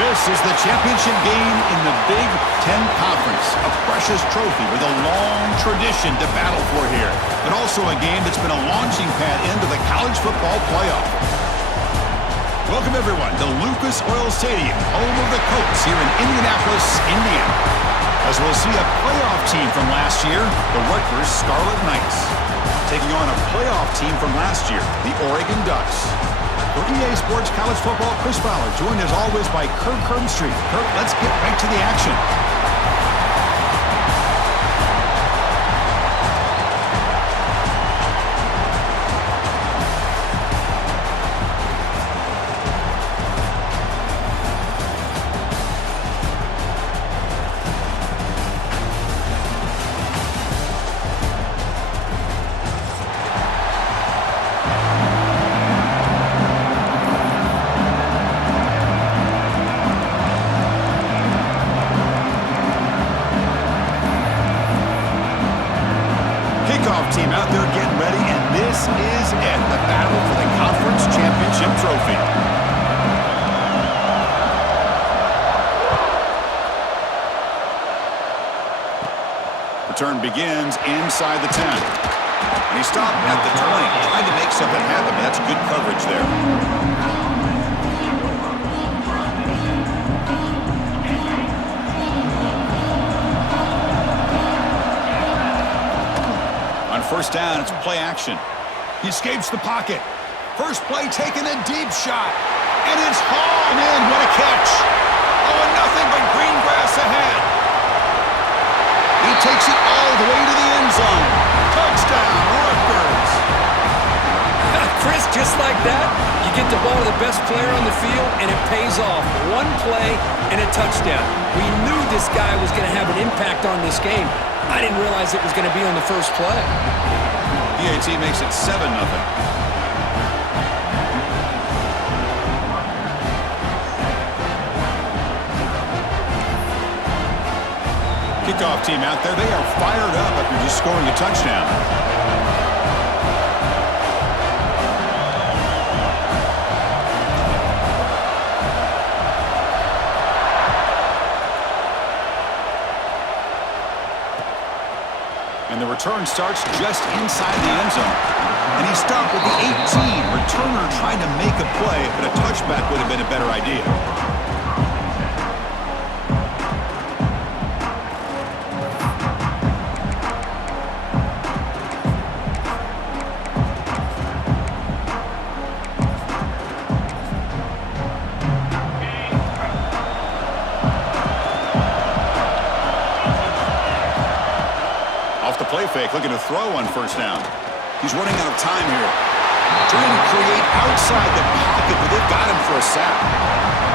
This is the championship game in the Big Ten Conference, a precious trophy with a long tradition to battle for here, but also a game that's been a launching pad into the college football playoff. Welcome, everyone, to Lucas Oil Stadium, home of the Colts here in Indianapolis, Indiana. As we'll see a playoff team from last year, the Rutgers Scarlet Knights, taking on a playoff team from last year, the Oregon Ducks. For EA Sports College Football, Chris Fowler, joined as always by Kirk Herbstreit. Kirk, let's get right to the action. Team out there getting ready, and this is it, the battle for the conference championship trophy. Return begins inside the 10. And he stopped at the 20, trying to make something happen. That's good coverage there. First down, it's play action. He escapes the pocket. First play taking a deep shot. And it's hauled in. What a catch. Oh, and nothing but green grass ahead. He takes it all the way to the end zone. Touchdown, Rutgers. Chris, just like that, you get the ball to the best player on the field, and it pays off. One play and a touchdown. We knew this guy was going to have an impact on this game. I didn't realize it was going to be on the first play. PAT makes it 7-0. Kickoff team out there. They are fired up after just scoring a touchdown. And the return starts just inside the end zone. And he stopped with the 18. Returner trying to make a play, but a touchback would have been a better idea. Play fake, looking to throw on first down. He's running out of time here. Trying to create outside the pocket, but they've got him for a sack.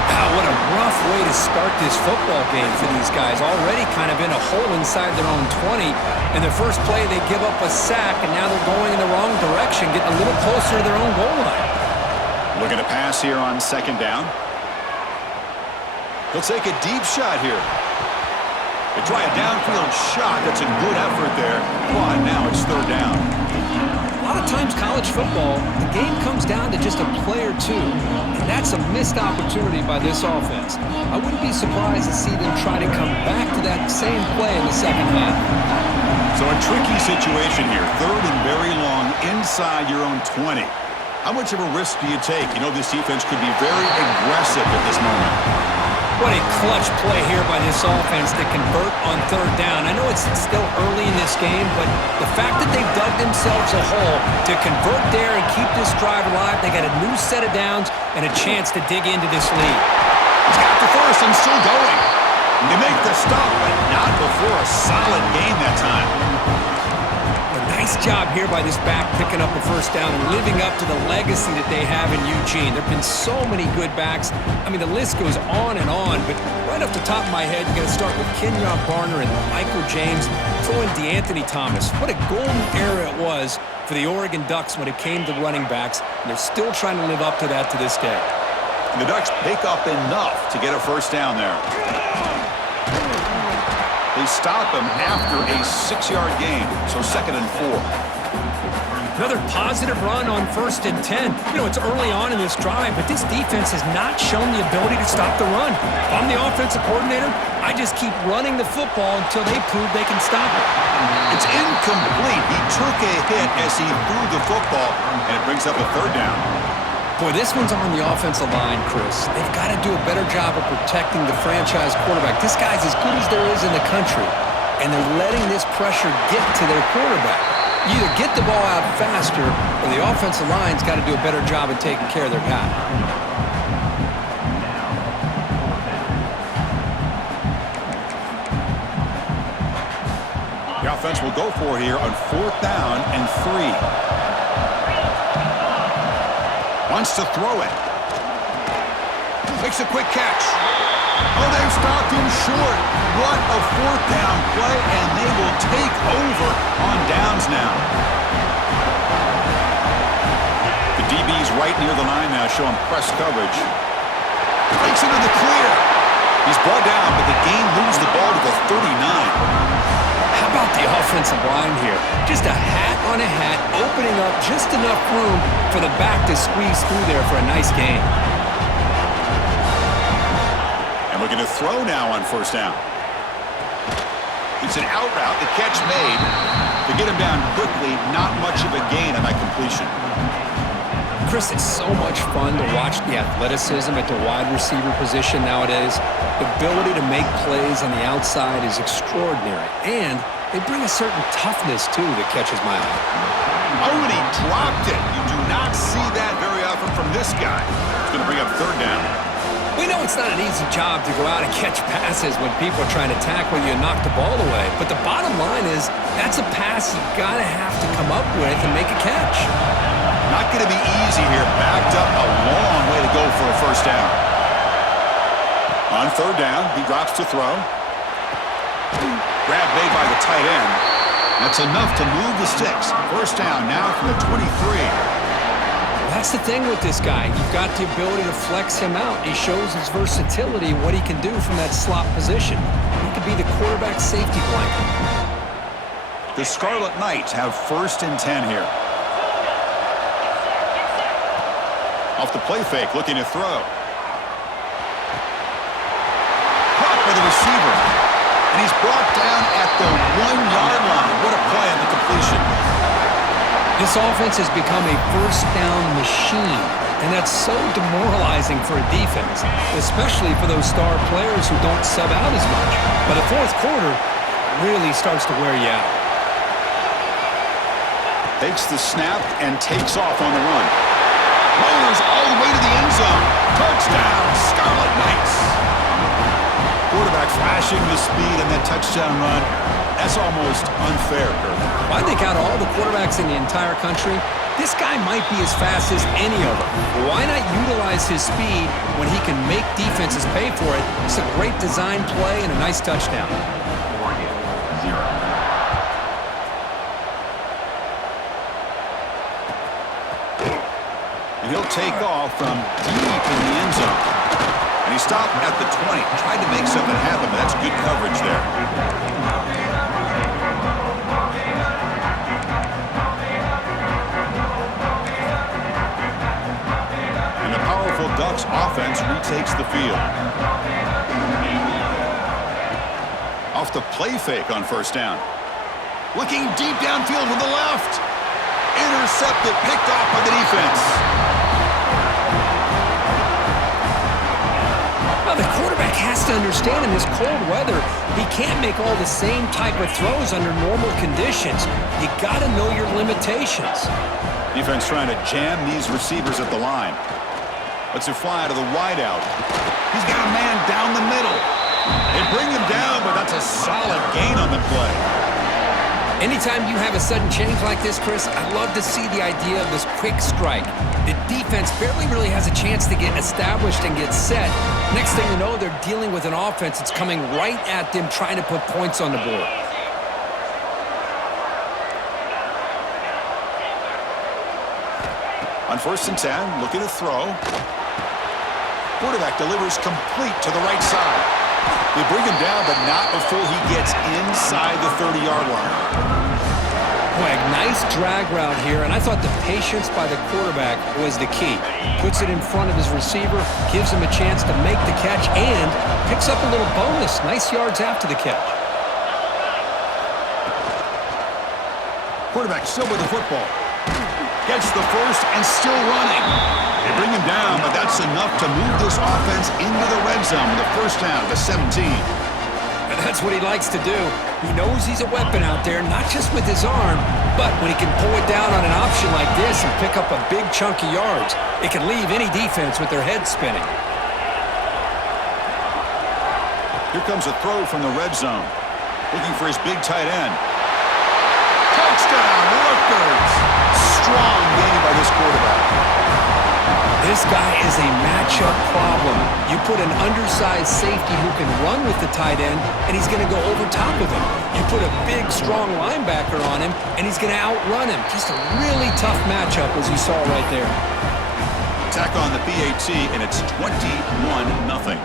Wow, what a rough way to start this football game for these guys. Already kind of in a hole inside their own 20. And the first play, they give up a sack, and now they're going in the wrong direction, getting a little closer to their own goal line. Looking to pass here on second down. He'll take a deep shot here. They try a downfield shot. That's a good effort there. But now it's third down. A lot of times college football, the game comes down to just a play or two. And that's a missed opportunity by this offense. I wouldn't be surprised to see them try to come back to that same play in the second half. So a tricky situation here. Third and very long inside your own 20. How much of a risk do you take? You know this defense could be very aggressive at this moment. What a clutch play here by this offense to convert on third down. I know it's still early in this game, but the fact that they've dug themselves a hole to convert there and keep this drive alive, they got a new set of downs and a chance to dig into this lead. He's got the first and still going. They make the stop, but not before a solid game that time. Nice job here by this back picking up a first down and living up to the legacy that they have in Eugene. There have been so many good backs. I mean, the list goes on and on, but right off the top of my head, you're going to start with Kenyon Barner and Michael James, throw in DeAnthony Thomas. What a golden era it was for the Oregon Ducks when it came to running backs, and they're still trying to live up to that to this day. And the Ducks pick up enough to get a first down there. They stop him after a 6-yard gain, so 2nd and 4. Another positive run on 1st and 10. You know, it's early on in this drive, but this defense has not shown the ability to stop the run. If I'm the offensive coordinator, I just keep running the football until they prove they can stop it. It's incomplete. He took a hit as he threw the football, and it brings up a 3rd down. Boy, this one's on the offensive line, Chris. They've got to do a better job of protecting the franchise quarterback. This guy's as good as there is in the country, and they're letting this pressure get to their quarterback. You either get the ball out faster, or the offensive line's got to do a better job of taking care of their guy. The offense will go for here on 4th down and 3. Wants to throw it. Makes a quick catch. Oh, they've stopped him short. What a 4th down play, and they will take over on downs now. The DB's right near the line now, showing press coverage. Takes it to the clear. He's brought down, but the game moves the ball to the 39. How about the offensive line here? Just a hat on a hat, opening up just enough room for the back to squeeze through there for a nice gain. And we're going to throw now on 1st down. It's an out route, the catch made. To get him down quickly, not much of a gain on that completion. Chris, it's so much fun to watch the athleticism at the wide receiver position nowadays. The ability to make plays on the outside is extraordinary, and they bring a certain toughness, too, that catches my eye. Oh, and he dropped it. You do not see that very often from this guy. It's going to bring up 3rd down. We know it's not an easy job to go out and catch passes when people are trying to tackle you and knock the ball away, but the bottom line is that's a pass you got to have to come up with and make a catch. Not going to be easy here. Backed up a long way to go for a 1st down. On 3rd down, he drops to throw. Grab made by the tight end. That's enough to move the sticks. 1st down now from the 23. That's the thing with this guy. You've got the ability to flex him out. He shows his versatility and what he can do from that slot position. He could be the quarterback safety blanket. The Scarlet Knights have 1st and 10 here. Off the play fake, looking to throw. Caught by the receiver. And he's brought down at the 1-yard line. What a play on the completion. This offense has become a 1st down machine, and that's so demoralizing for a defense, especially for those star players who don't sub out as much. But the 4th quarter really starts to wear you out. Takes the snap and takes off on the run. Rollers all the way to the end zone. Touchdown, Scarlet Knights. Quarterback flashing the speed on that touchdown run. That's almost unfair, Kirk. I think out of all the quarterbacks in the entire country, this guy might be as fast as any of them. Why not utilize his speed when he can make defenses pay for it? It's a great design play and a nice touchdown. And he'll take off from deep in the end zone. And he stopped at the 20. Tried to make something happen, but that's good coverage there. And the powerful Ducks offense retakes the field. Off the play fake on 1st down. Looking deep downfield with the left. Intercepted, picked off by the defense. Well, the quarterback has to understand in this cold weather, he can't make all the same type of throws under normal conditions. You got to know your limitations. Defense trying to jam these receivers at the line. Lets it fly to the wideout. He's got a man down the middle. They bring him down, but that's a solid gain on the play. Anytime you have a sudden change like this, Chris, I love to see the idea of this quick strike. The defense barely really has a chance to get established and get set. Next thing you know, they're dealing with an offense that's coming right at them, trying to put points on the board. On 1st and 10, looking to throw. Quarterback delivers complete to the right side. They bring him down, but not before he gets inside the 30-yard line. Boy, a nice drag route here, and I thought the patience by the quarterback was the key. Puts it in front of his receiver, gives him a chance to make the catch, and picks up a little bonus. Nice yards after the catch. Quarterback still with the football. Gets the first and still running. They bring him down, but that's enough to move this offense into the red zone with the first down to 17. And that's what he likes to do. He knows he's a weapon out there, not just with his arm, but when he can pull it down on an option like this and pick up a big chunk of yards, it can leave any defense with their head spinning. Here comes a throw from the red zone. Looking for his big tight end. Touchdown, Rutgers! Strong game by this quarterback. This guy is a matchup problem. You put an undersized safety who can run with the tight end, and he's going to go over top of him. You put a big, strong linebacker on him, and he's going to outrun him. Just a really tough matchup, as you saw right there. Attack on the PAT, and it's 21-0.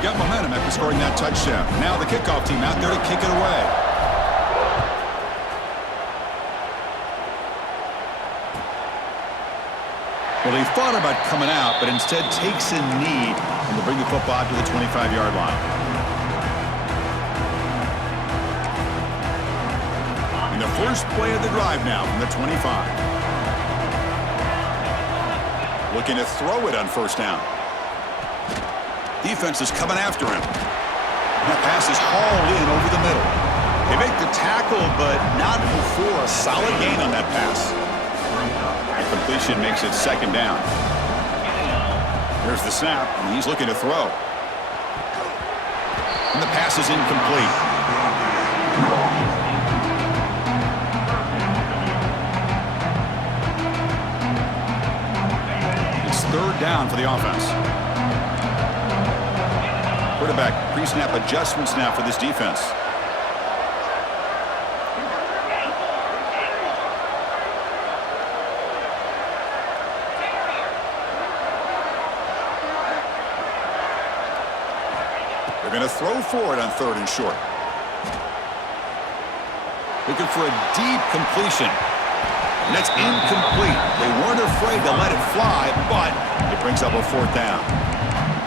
Got momentum after scoring that touchdown. Now the kickoff team out there to kick it away. Well, he thought about coming out, but instead takes a knee and will bring the football to the 25-yard line. And the first play of the drive now from the 25. Looking to throw it on first down. Defense is coming after him. That pass is hauled in over the middle. They make the tackle, but not before a solid gain on that pass. Completion makes it second down. There's the snap, and he's looking to throw. And the pass is incomplete. It's third down for the offense. Quarterback pre-snap adjustments now for this defense. They're going to throw for it on third and short. Looking for a deep completion. And that's incomplete. They weren't afraid to let it fly, but it brings up a fourth down.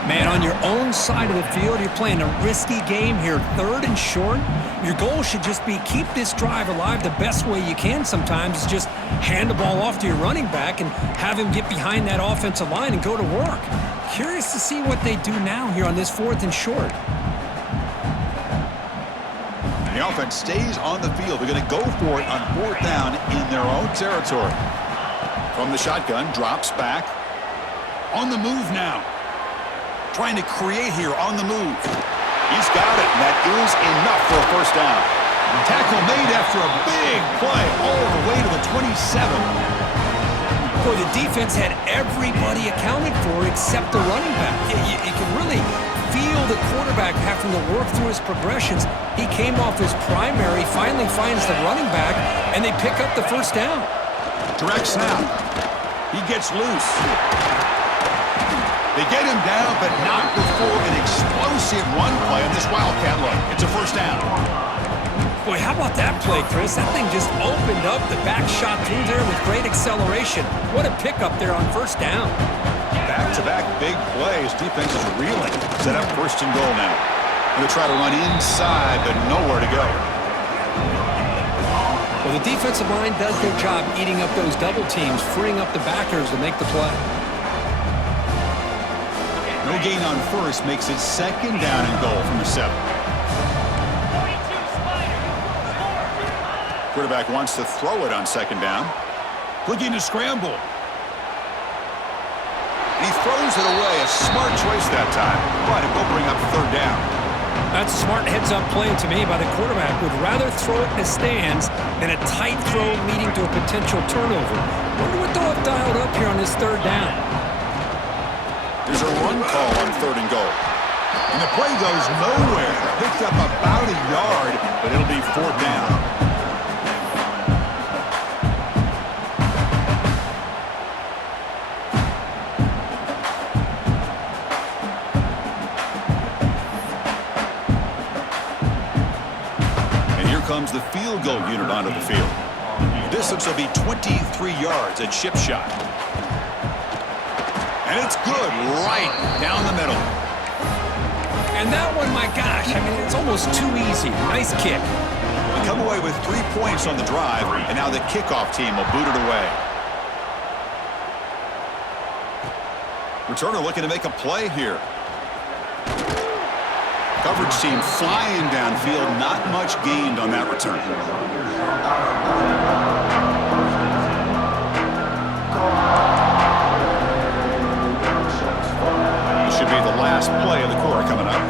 Man, on your own side of the field, you're playing a risky game here. Third and short. Your goal should just be keep this drive alive the best way you can sometimes. Is just hand the ball off to your running back and have him get behind that offensive line and go to work. Curious to see what they do now here on this fourth and short. And the offense stays on the field. They're going to go for it on fourth down in their own territory. From the shotgun, drops back. On the move now. Trying to create here on the move. He's got it, and that is enough for a first down. Tackle made after a big play all the way to the 27. Boy, the defense had everybody accounted for except the running back. You can really feel the quarterback having to work through his progressions. He came off his primary, finally finds the running back, and they pick up the first down. Direct snap. He gets loose. They get him down, but not before an explosive run play on this Wildcat look. It's a first down. Boy, how about that play, Chris? That thing just opened up. The back shot through there with great acceleration. What a pickup there on first down. Back-to-back big plays. Defense is reeling. Set up first and goal now. Going to try to run inside, but nowhere to go. Well, the defensive line does their job eating up those double teams, freeing up the backers to make the play. No gain on first makes it second down and goal from the 7. Quarterback wants to throw it on second down. Looking to scramble. He throws it away. A smart choice that time, but it will bring up third down. That's a smart heads-up play to me by the quarterback. Would rather throw it in the stands than a tight throw leading to a potential turnover. Wonder what they'll have dialed up here on this third down. There's a run call on third and goal. And the play goes nowhere. Picked up about a yard, but it'll be fourth down. And here comes the field goal unit onto the field. The distance will be 23 yards at chip shot. And it's good right down the middle. And that one, my gosh, I mean, it's almost too easy. Nice kick. We come away with 3 points on the drive, and now the kickoff team will boot it away. Returner looking to make a play here. Coverage team flying downfield, not much gained on that return. This should be the last play of the quarter coming up.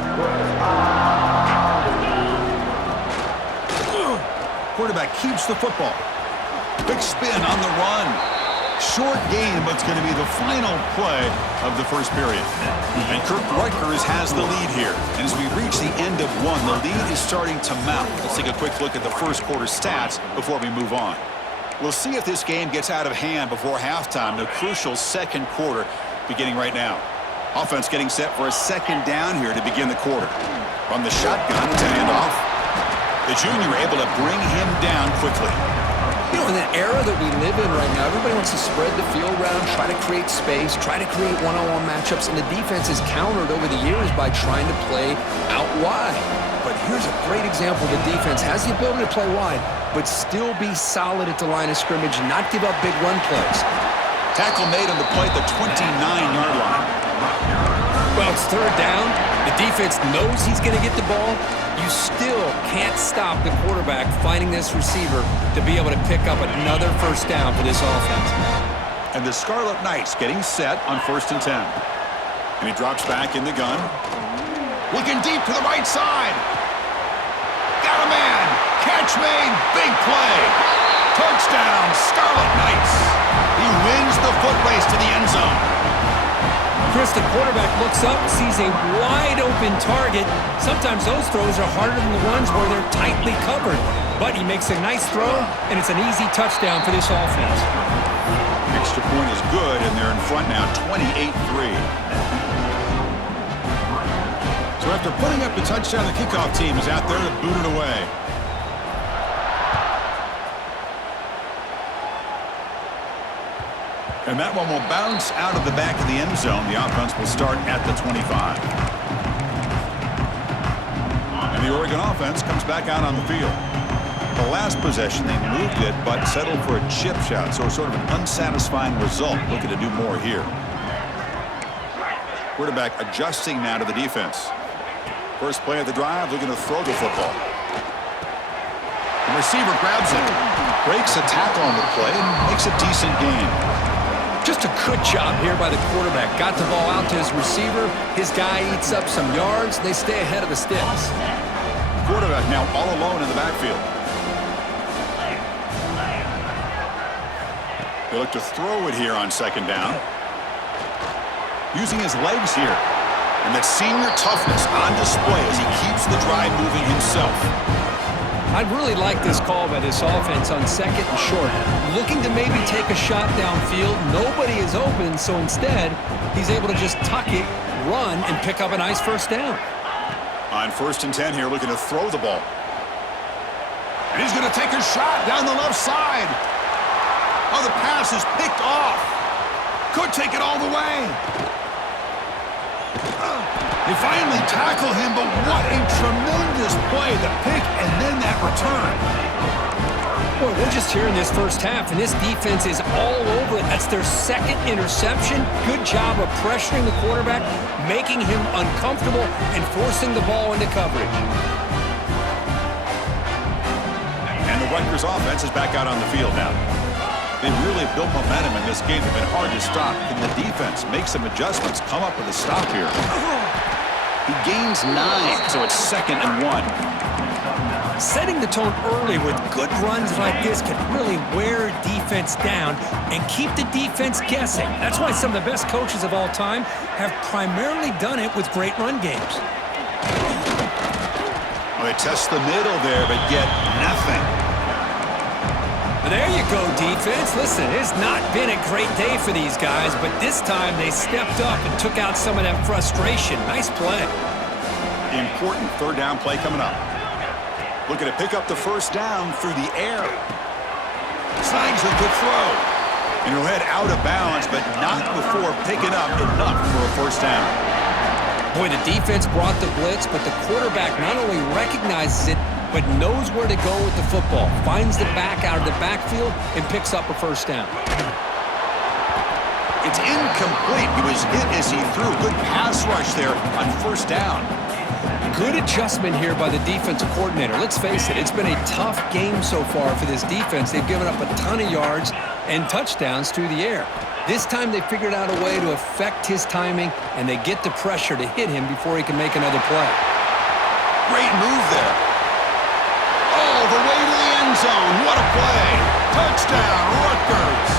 Quarterback keeps the football. Big spin on the run. Short game, but it's going to be the final play of the first period. And Kirk Rutgers has the lead here. And as we reach the end of one, the lead is starting to mount. Let's take a quick look at the first quarter stats before we move on. We'll see if this game gets out of hand before halftime. The crucial second quarter beginning right now. Offense getting set for a second down here to begin the quarter. From the shotgun, it's a handoff. The junior able to bring him down quickly. You know, in the era that we live in right now, everybody wants to spread the field around, try to create space, try to create one-on-one matchups, and the defense is countered over the years by trying to play out wide. But here's a great example. The defense has the ability to play wide, but still be solid at the line of scrimmage and not give up big run plays. Tackle made on the play at the 29-yard line. Well, it's third down. The defense knows he's going to get the ball. You still can't stop the quarterback finding this receiver to be able to pick up another first down for this offense. And the Scarlet Knights getting set on 1st and 10. And he drops back in the gun. Looking deep to the right side. Got a man. Catch made. Big play. Touchdown, Scarlet Knights. He wins the foot race to the end zone. Chris, the quarterback looks up, sees a wide-open target. Sometimes those throws are harder than the ones where they're tightly covered. But he makes a nice throw, and it's an easy touchdown for this offense. Extra point is good, and they're in front now, 28-3. So after putting up the touchdown, the kickoff team is out there to boot it away. And that one will bounce out of the back of the end zone. The offense will start at the 25. And the Oregon offense comes back out on the field. The last possession, they moved it, but settled for a chip shot. So sort of an unsatisfying result. Looking to do more here. Quarterback adjusting now to the defense. First play of the drive, looking to throw the football. The receiver grabs it. Breaks a tackle on the play and makes a decent gain. Just a good job here by the quarterback. Got the ball out to his receiver. His guy eats up some yards. They stay ahead of the sticks. The quarterback now all alone in the backfield. They look to throw it here on second down. Using his legs here. And that senior toughness on display as he keeps the drive moving himself. I really like this call by this offense on second and short. Looking to maybe take a shot downfield. Nobody is open, so instead, he's able to just tuck it, run, and pick up a nice first down. On 1st and 10 here, looking to throw the ball. And he's going to take a shot down the left side. Oh, the pass is picked off. Could take it all the way. They finally tackle him, but what a tremendous play. The pick and then that return. Boy, we're just here in this first half, and this defense is all over it. That's their second interception. Good job of pressuring the quarterback, making him uncomfortable, and forcing the ball into coverage. And the Rutgers offense is back out on the field now. They've really built momentum in this game. They've been hard to stop. Can the defense make some adjustments, come up with a stop here? He gains 9, so it's 2nd and 1. Setting the tone early with good runs like this can really wear defense down and keep the defense guessing. That's why some of the best coaches of all time have primarily done it with great run games. Well, they test the middle there, but get nothing. There you go, defense. Listen, it's not been a great day for these guys, but this time they stepped up and took out some of that frustration. Nice play. Important third down play coming up. Looking to pick up the first down through the air. Signs a good throw. And he'll head out of bounds, but not before picking up enough for a first down. Boy, the defense brought the blitz, but the quarterback not only recognizes it, but knows where to go with the football. Finds the back out of the backfield and picks up a first down. It's incomplete. He was hit as he threw. Good pass rush there on first down. Good adjustment here by the defensive coordinator. Let's face it, it's been a tough game so far for this defense. They've given up a ton of yards and touchdowns through the air. This time they figured out a way to affect his timing, and they get the pressure to hit him before he can make another play. Great move there. All the way to the end zone. What a play. Touchdown, Rutgers.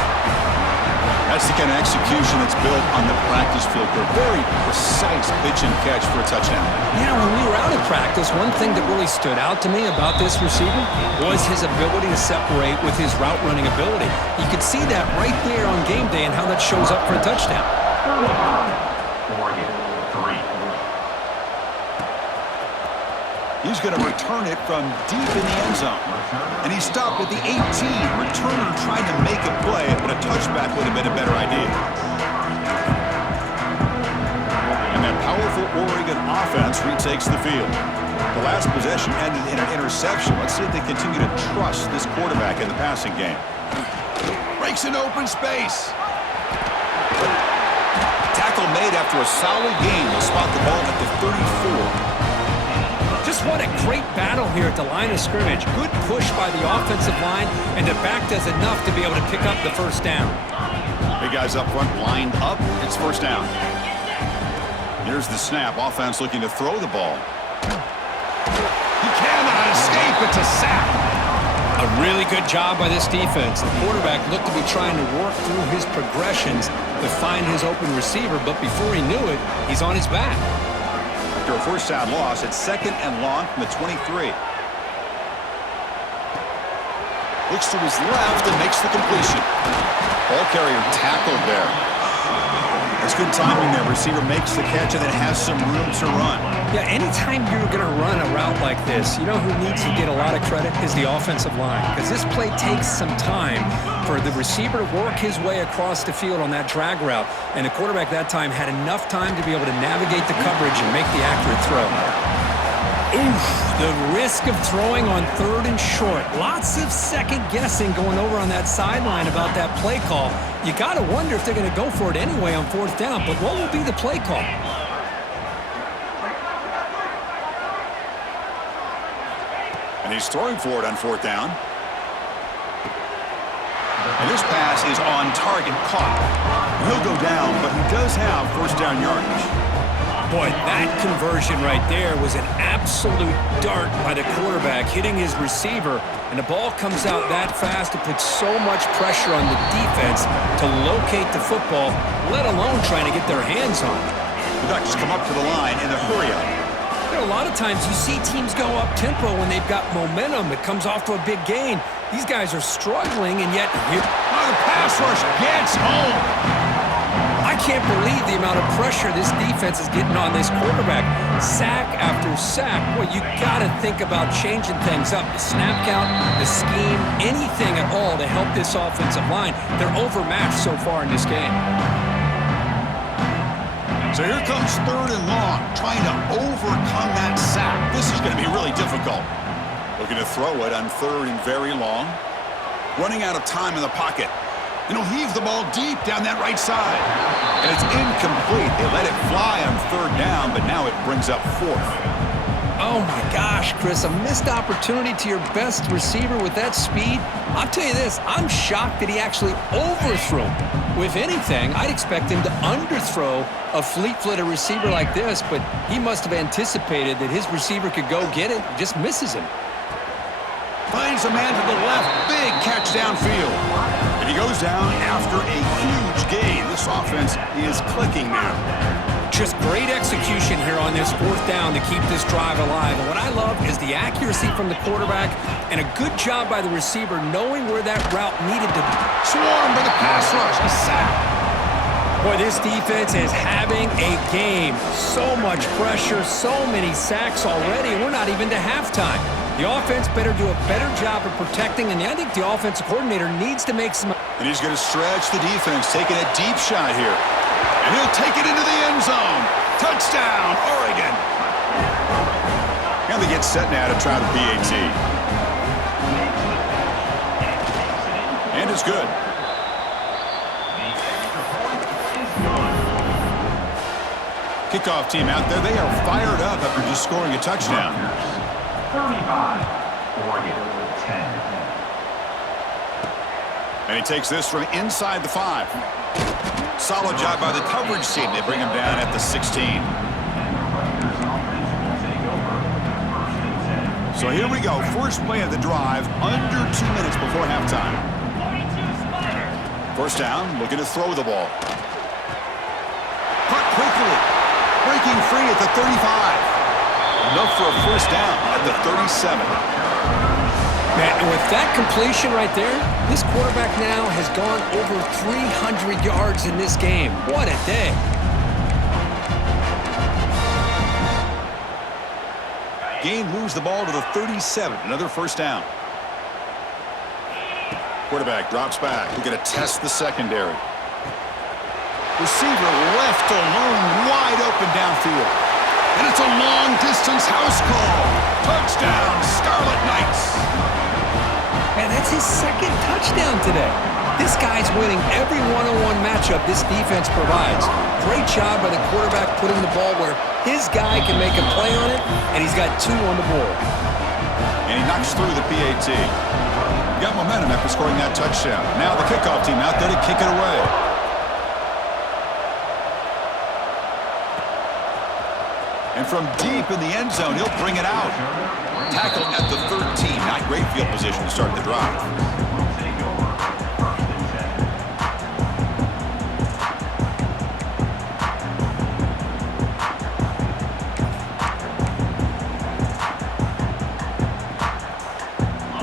That's the kind of execution that's built on the practice field for a very precise pitch and catch for a touchdown. Yeah, when we were out of practice, one thing that really stood out to me about this receiver was his ability to separate with his route running ability. You could see that right there on game day and how that shows up for a touchdown. He's going to return it from deep in the end zone. And he stopped at the 18. Returner tried to make a play, but a touchback would have been a better idea. And that powerful Oregon offense retakes the field. The last possession ended in an interception. Let's see if they continue to trust this quarterback in the passing game. Breaks an open space. Tackle made after a solid gain. They'll spot the ball at the 34. Just what a great battle here at the line of scrimmage. Good push by the offensive line, and the back does enough to be able to pick up the first down. Big guys up front lined up. It's first down. Here's the snap. Offense looking to throw the ball. He cannot escape. It's a sack. A really good job by this defense. The quarterback looked to be trying to work through his progressions to find his open receiver, but before he knew it, he's on his back. After a first down loss, it's second and long from the 23. Looks to his left and makes the completion. Ball carrier tackled there. That's good timing there. Receiver makes the catch and then has some room to run. Yeah, anytime you're going to run a route like this, you know who needs to get a lot of credit is the offensive line. Because this play takes some time for the receiver to work his way across the field on that drag route. And the quarterback that time had enough time to be able to navigate the coverage and make the accurate throw. Oof, the risk of throwing on third and short. Lots of second guessing going over on that sideline about that play call. You got to wonder if they're going to go for it anyway on fourth down, but what will be the play call? And he's throwing for it on fourth down. And this pass is on target, caught. He'll go down, but he does have first down yardage. Boy, that conversion right there was an absolute dart by the quarterback hitting his receiver, and the ball comes out that fast. It puts so much pressure on the defense to locate the football, let alone trying to get their hands on it. The Ducks come up to the line in a hurry-up. You know, a lot of times you see teams go up-tempo when they've got momentum. It comes off to a big gain. These guys are struggling, and yet here... Oh, the pass rush gets home. I can't believe the amount of pressure this defense is getting on this quarterback. Sack after sack. Boy, you got to think about changing things up. The snap count, the scheme, anything at all to help this offensive line. They're overmatched so far in this game. So here comes third and long, trying to overcome that sack. This is going to be really difficult. Looking to throw it on third and very long. Running out of time in the pocket. And he'll heave the ball deep down that right side. And it's incomplete. They let it fly on third down, but now it brings up fourth. Oh, my gosh, Chris, a missed opportunity to your best receiver with that speed. I'll tell you this, I'm shocked that he actually overthrew. With anything, I'd expect him to underthrow a fleet-footed receiver like this, but he must have anticipated that his receiver could go get it, just misses him. Finds a man to the left, big catch downfield. And he goes down after a huge gain. This offense is clicking now. Just great execution here on this fourth down to keep this drive alive. And what I love is the accuracy from the quarterback and a good job by the receiver knowing where that route needed to be. Swarmed by the pass rush, a sack. Boy, this defense is having a game. So much pressure, so many sacks already, and we're not even to halftime. The offense better do a better job of protecting, and I think the offensive coordinator needs to make some... And he's going to stretch the defense, taking a deep shot here. And he'll take it into the end zone. Touchdown, Oregon. And they get set now to try the PAT. And it's good. Kickoff team out there. They are fired up after just scoring a touchdown. 35, Oregon 10. And he takes this from inside the 5. Solid job by the coverage team. They bring him down at the 16. So here we go. First play of the drive, under 2 minutes before halftime. First down, looking to throw the ball. Caught quickly. Breaking free at the 35. Enough for a first down at the 37. Man, and with that completion right there, this quarterback now has gone over 300 yards in this game. What a day. Gain moves the ball to the 37. Another first down. Quarterback drops back. We're going to test the secondary. Receiver left alone, wide open downfield. And it's a long-distance house call. Touchdown, Scarlet Knights. Man, that's his second touchdown today. This guy's winning every one-on-one matchup this defense provides. Great job by the quarterback putting the ball where his guy can make a play on it, and he's got 2 on the board. And he knocks through the PAT. Got momentum after scoring that touchdown. Now the kickoff team out there to kick it away. And from deep in the end zone, he'll bring it out. Tackled at the 13. Not great field position to start the drive.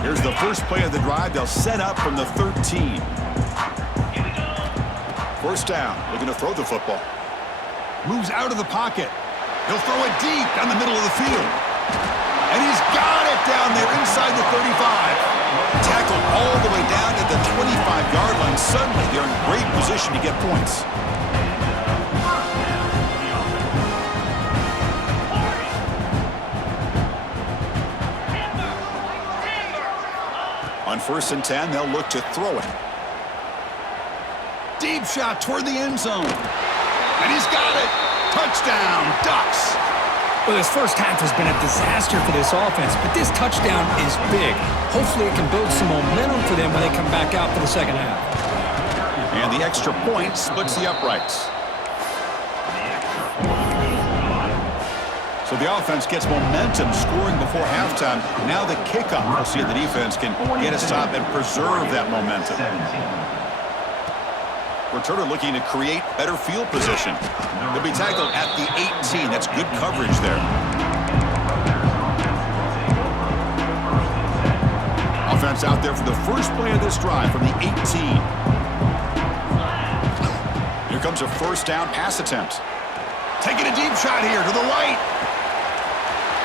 Here's the first play of the drive. They'll set up from the 13. First down. Looking to throw the football. Moves out of the pocket. He'll throw it deep down the middle of the field. And he's got it down there inside the 35. Tackled all the way down at the 25-yard line. Suddenly, they're in great position to get points. On 1st and 10, they'll look to throw it. Deep shot toward the end zone. And he's got it. Touchdown, Ducks. Well, this first half has been a disaster for this offense, but this touchdown is big. Hopefully it can build some momentum for them when they come back out for the second half. And the extra point splits the uprights. So the offense gets momentum scoring before halftime. Now the kickoff. We'll see if the defense can get a stop and preserve that momentum. Returner looking to create better field position. They'll be tackled at the 18. That's good coverage there. Offense out there for the first play of this drive from the 18. Here comes a first down pass attempt. Taking a deep shot here to the right.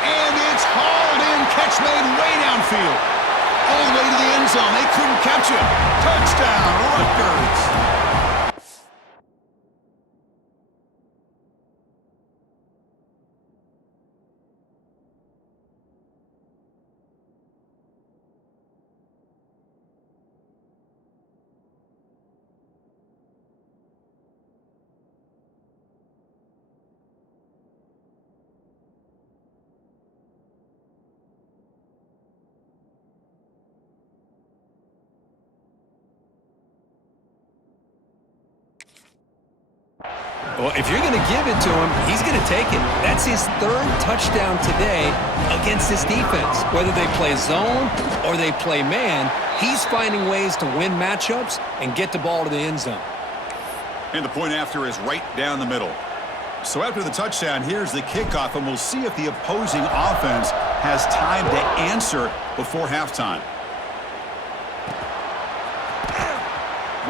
And it's hauled in. Catch made way downfield. All the way to the end zone. They couldn't catch him. Touchdown, Rutgers. Well, if you're going to give it to him, he's going to take it. That's his 3rd touchdown today against this defense. Whether they play zone or they play man, he's finding ways to win matchups and get the ball to the end zone. And the point after is right down the middle. So after the touchdown, here's the kickoff, and we'll see if the opposing offense has time to answer before halftime.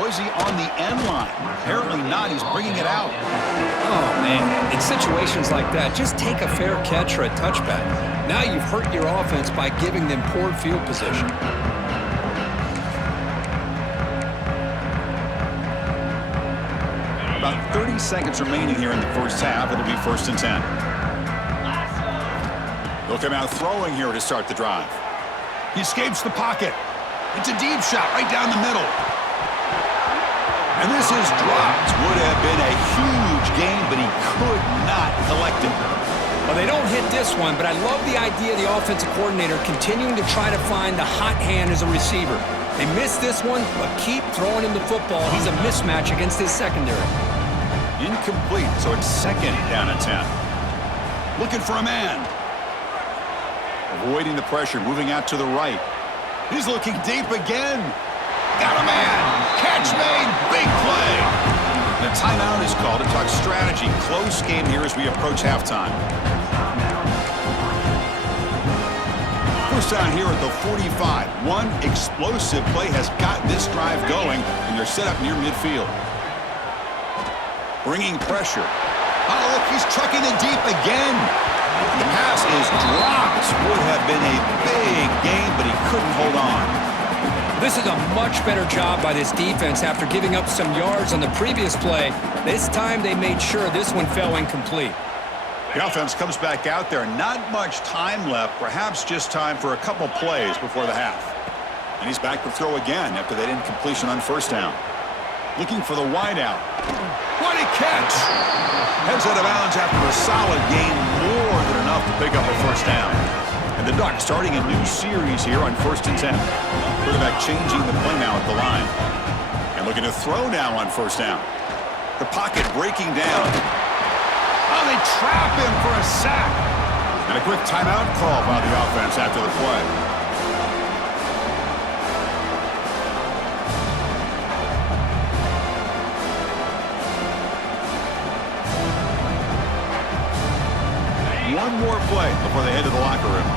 Was he on the end line? Apparently not. He's bringing it out. Oh, man. In situations like that, just take a fair catch or a touchback. Now you've hurt your offense by giving them poor field position. About 30 seconds remaining here in the first half. It'll be 1st and 10. They'll come out throwing here to start the drive. He escapes the pocket. It's a deep shot right down the middle. And this is dropped. Would have been a huge gain, but he could not collect it. Well, they don't hit this one, but I love the idea of the offensive coordinator continuing to try to find the hot hand as a receiver. They missed this one, but keep throwing him the football. He's a mismatch against his secondary. Incomplete, so it's 2nd down and 10. Looking for a man. Avoiding the pressure, moving out to the right. He's looking deep again. Got a man. Catch made. Big play. The timeout is called to talk strategy. Close game here as we approach halftime. First down here at the 45. One explosive play has got this drive going, and they're set up near midfield. Bringing pressure. Oh, look, he's trucking it deep again. The pass is dropped. Would have been a big game, but he couldn't hold on. This is a much better job by this defense after giving up some yards on the previous play. This time they made sure this one fell incomplete. The offense comes back out there. Not much time left. Perhaps just time for a couple plays before the half. And he's back to throw again after that incompletion on 1st down. Looking for the wideout. What a catch! Heads out of bounds after a solid gain, more than enough to pick up a 1st down. And the Ducks starting a new series here on 1st and 10. Quarterback changing the play now at the line. And looking to throw now on 1st down. The pocket breaking down. Oh, they trap him for a sack. And a quick timeout call by the offense after the play. One more play before they head to the locker room.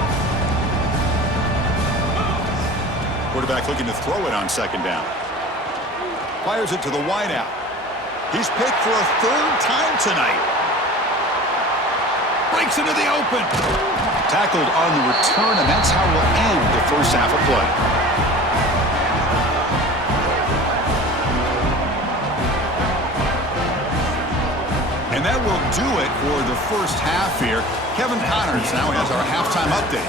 Quarterback looking to throw it on 2nd down. Fires it to the wideout. He's picked for a 3rd time tonight. Breaks into the open. Tackled on the return, and that's how we'll end the first half of play. And that will do it for the first half here. Kevin Connors now has our halftime update.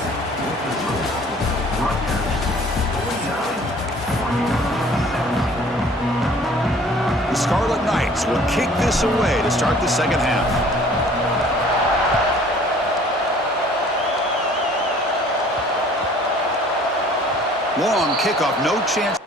The Scarlet Knights will kick this away to start the 2nd half. Long kickoff, no chance.